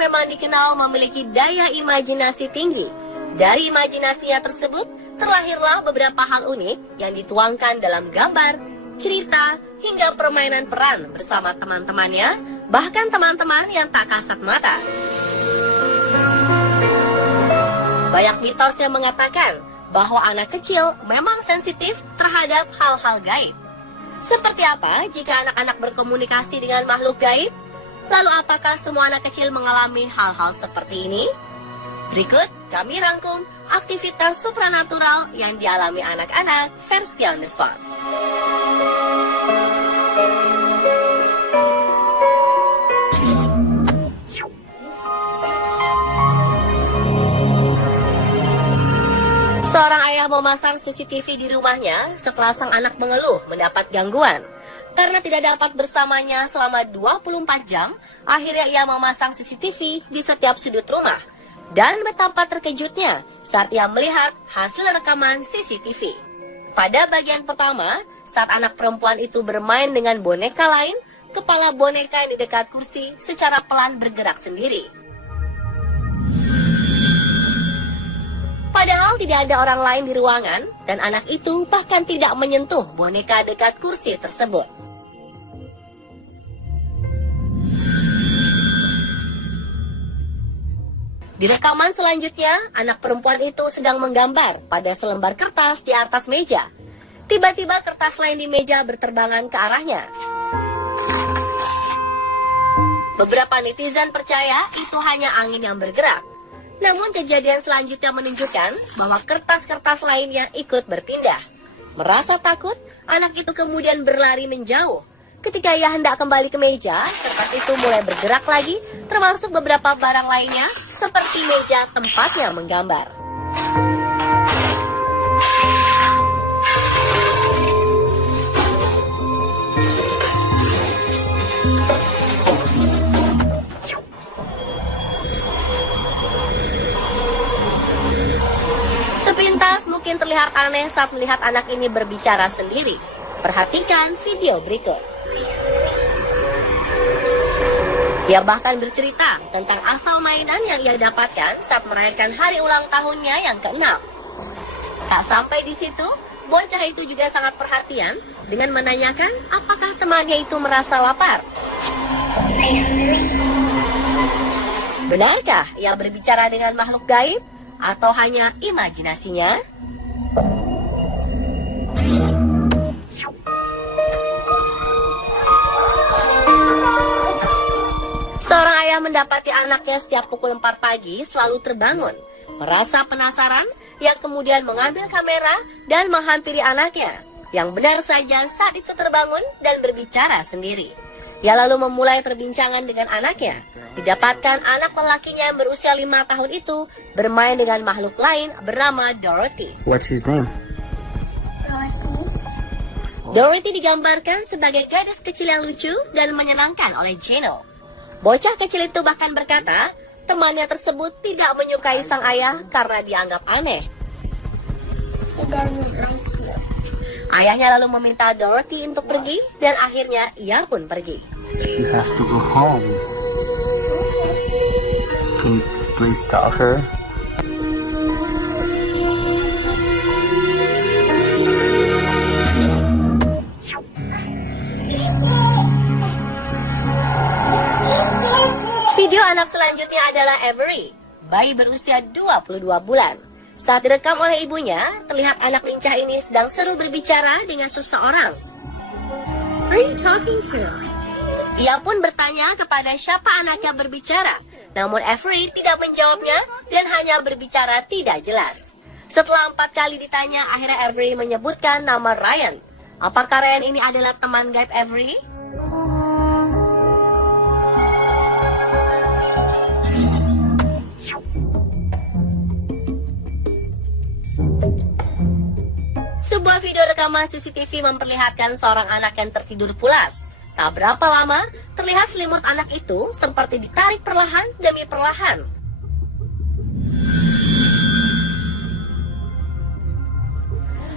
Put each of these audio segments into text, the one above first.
memang dikenal memiliki daya imajinasi tinggi. Dari imajinasinya tersebut, terlahirlah beberapa hal unik yang dituangkan dalam gambar, cerita, hingga permainan peran bersama teman-temannya, bahkan teman-teman yang tak kasat mata. Banyak mitos yang mengatakan bahwa anak kecil memang sensitif terhadap hal-hal gaib. Seperti apa jika anak-anak berkomunikasi dengan makhluk gaib? Lalu apakah semua anak kecil mengalami hal-hal seperti ini? Berikut kami rangkum aktivitas supranatural yang dialami anak-anak versi on the spot. Seorang ayah memasang CCTV di rumahnya setelah sang anak mengeluh mendapat gangguan. Karena tidak dapat bersamanya selama 24 jam, akhirnya ia memasang CCTV di setiap sudut rumah. Dan betapa terkejutnya saat ia melihat hasil rekaman CCTV. Pada bagian pertama, saat anak perempuan itu bermain dengan boneka lain, kepala boneka yang di dekat kursi secara pelan bergerak sendiri. Padahal tidak ada orang lain di ruangan, dan anak itu bahkan tidak menyentuh boneka dekat kursi tersebut. Di rekaman selanjutnya, anak perempuan itu sedang menggambar pada selembar kertas di atas meja. Tiba-tiba kertas lain di meja berterbangan ke arahnya. Beberapa netizen percaya itu hanya angin yang bergerak. Namun kejadian selanjutnya menunjukkan bahwa kertas-kertas lainnya ikut berpindah. Merasa takut, anak itu kemudian berlari menjauh. Ketika ia hendak kembali ke meja, kertas itu mulai bergerak lagi, termasuk beberapa barang lainnya, seperti meja tempatnya menggambar. Sepintas mungkin terlihat aneh saat melihat anak ini berbicara sendiri. Perhatikan video berikut. Dia bahkan bercerita tentang asal mainan yang ia dapatkan saat merayakan hari ulang tahunnya yang ke-6. Tak sampai di situ, bocah itu juga sangat perhatian dengan menanyakan apakah temannya itu merasa lapar. Benarkah ia berbicara dengan makhluk gaib atau hanya imajinasinya? Seorang ayah mendapati anaknya setiap pukul 4 pagi selalu terbangun. Merasa penasaran, ia kemudian mengambil kamera dan menghampiri anaknya, yang benar saja saat itu terbangun dan berbicara sendiri. Ia lalu memulai perbincangan dengan anaknya. Didapatkan anak lelakinya yang berusia 5 tahun itu bermain dengan makhluk lain bernama Dorothy. What's his name? Dorothy digambarkan sebagai gadis kecil yang lucu dan menyenangkan oleh Gino. Bocah kecil itu bahkan berkata, temannya tersebut tidak menyukai sang ayah karena dianggap aneh. Ayahnya lalu meminta Dorothy untuk pergi dan akhirnya ia pun pergi. She has to go home. Can you please tell her? Video anak selanjutnya adalah Avery, bayi berusia 22 bulan. Saat direkam oleh ibunya, terlihat anak lincah ini sedang seru berbicara dengan seseorang. Who are you talking to? Ia pun bertanya kepada siapa anaknya berbicara. Namun Avery tidak menjawabnya dan hanya berbicara tidak jelas. Setelah 4 kali ditanya, akhirnya Avery menyebutkan nama Ryan. Apakah Ryan ini adalah teman gaib Avery? Sebuah video rekaman CCTV memperlihatkan seorang anak yang tertidur pulas. Tak berapa lama, terlihat selimut anak itu seperti ditarik perlahan demi perlahan.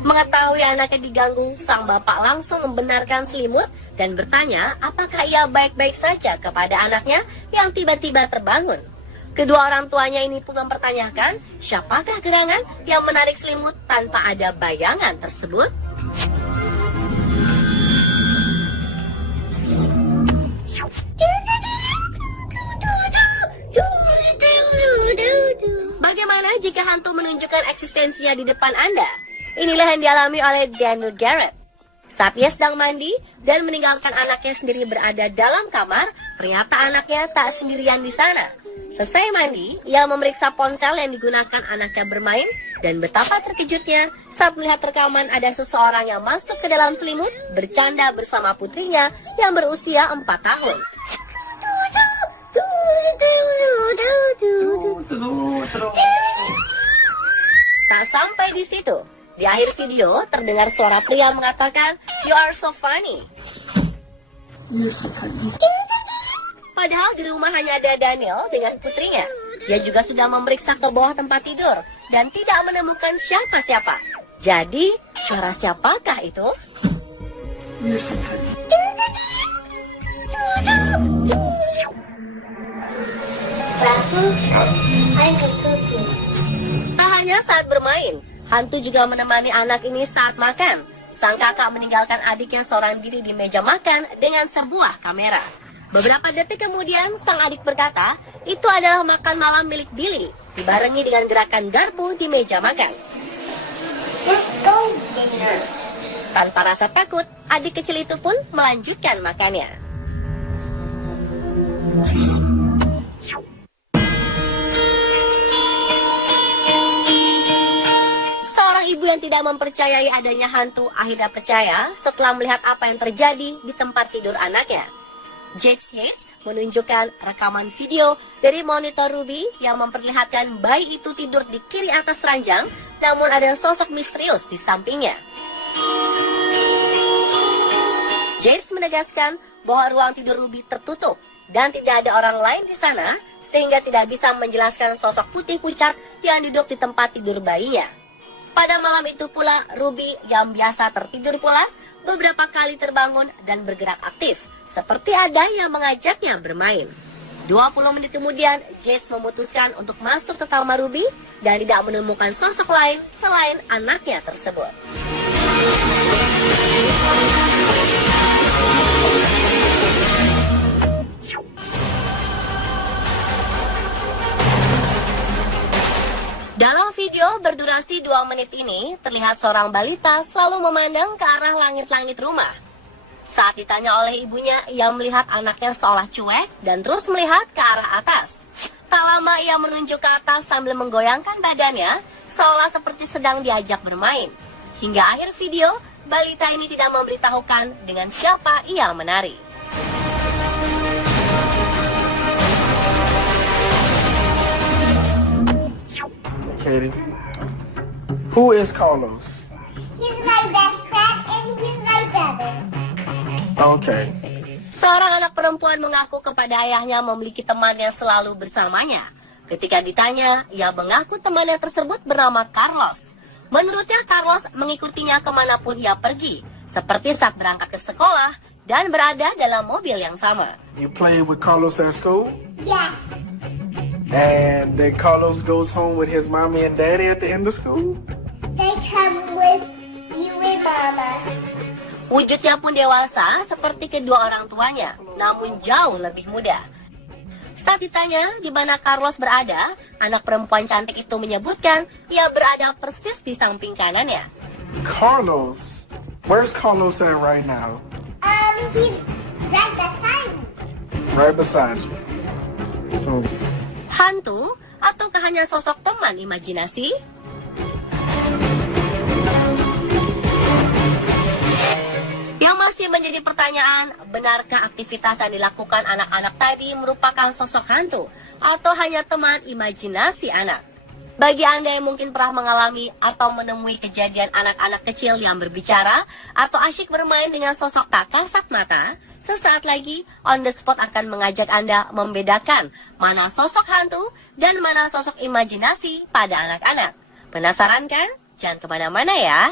Mengetahui anaknya diganggu, sang bapak langsung membenarkan selimut dan bertanya apakah ia baik-baik saja kepada anaknya yang tiba-tiba terbangun. Kedua orang tuanya ini pun mempertanyakan siapakah gerangan yang menarik selimut tanpa ada bayangan tersebut. Bagaimana jika hantu menunjukkan eksistensinya di depan Anda? Inilah yang dialami oleh Daniel Garrett. Saat ia sedang mandi dan meninggalkan anaknya sendiri berada dalam kamar, ternyata anaknya tak sendirian di sana. Selesai mandi, ia memeriksa ponsel yang digunakan anaknya bermain dan betapa terkejutnya saat melihat rekaman ada seseorang yang masuk ke dalam selimut bercanda bersama putrinya yang berusia 4 tahun. Tak sampai di situ. Di akhir video, terdengar suara pria mengatakan, "You are so funny." Padahal di rumah hanya ada Daniel dengan putrinya. Dia juga sudah memeriksa ke bawah tempat tidur dan tidak menemukan siapa-siapa. Jadi, suara siapakah itu? Tak hanya saat bermain, hantu juga menemani anak ini saat makan. Sang kakak meninggalkan adiknya seorang diri di meja makan dengan sebuah kamera. Beberapa detik kemudian, sang adik berkata, itu adalah makan malam milik Billy, dibarengi dengan gerakan garpu di meja makan. Let's go dinner. Tanpa rasa takut, adik kecil itu pun melanjutkan makannya. Seorang ibu yang tidak mempercayai adanya hantu akhirnya percaya setelah melihat apa yang terjadi di tempat tidur anaknya. Jade Yates menunjukkan rekaman video dari monitor Ruby yang memperlihatkan bayi itu tidur di kiri atas ranjang, namun ada sosok misterius di sampingnya. Jade menegaskan bahwa ruang tidur Ruby tertutup dan tidak ada orang lain di sana, sehingga tidak bisa menjelaskan sosok putih pucat yang duduk di tempat tidur bayinya. Pada malam itu pula, Ruby yang biasa tertidur pulas beberapa kali terbangun dan bergerak aktif, seperti ada yang mengajaknya bermain. 20 menit kemudian, Jess memutuskan untuk masuk ke kamar Ruby dan tidak menemukan sosok lain selain anaknya tersebut. Dalam video berdurasi 2 menit ini, terlihat seorang balita selalu memandang ke arah langit-langit rumah. Saat ditanya oleh ibunya, ia melihat anaknya seolah cuek dan terus melihat ke arah atas. Tak lama ia menunjuk ke atas sambil menggoyangkan badannya, seolah seperti sedang diajak bermain. Hingga akhir video, balita ini tidak memberitahukan dengan siapa ia menari. Katie, who is Carlos? He's my best friend and he's my brother. Okay. Seorang anak perempuan mengaku kepada ayahnya memiliki teman yang selalu bersamanya. Ketika ditanya, ia mengaku temannya tersebut bernama Carlos. Menurutnya, Carlos mengikutinya kemanapun ia pergi, seperti saat berangkat ke sekolah dan berada dalam mobil yang sama. You played with Carlos at school? Yes. And then Carlos goes home with his mommy and daddy at the end of school? They come with you and Mama. Wujudnya pun dewasa seperti kedua orang tuanya, namun jauh lebih muda. Saat ditanya di mana Carlos berada, anak perempuan cantik itu menyebutkan ia berada persis di samping kanannya. Carlos? Where's Carlos at right now? He's right beside me. Right beside you. Oh. Hantu ataukah hanya sosok teman imajinasi? Yang masih menjadi pertanyaan, benarkah aktivitas yang dilakukan anak-anak tadi merupakan sosok hantu atau hanya teman imajinasi anak? Bagi Anda yang mungkin pernah mengalami atau menemui kejadian anak-anak kecil yang berbicara atau asyik bermain dengan sosok tak kasat mata, sesaat lagi On The Spot akan mengajak Anda membedakan mana sosok hantu dan mana sosok imajinasi pada anak-anak. Penasaran kan? Jangan kemana-mana ya.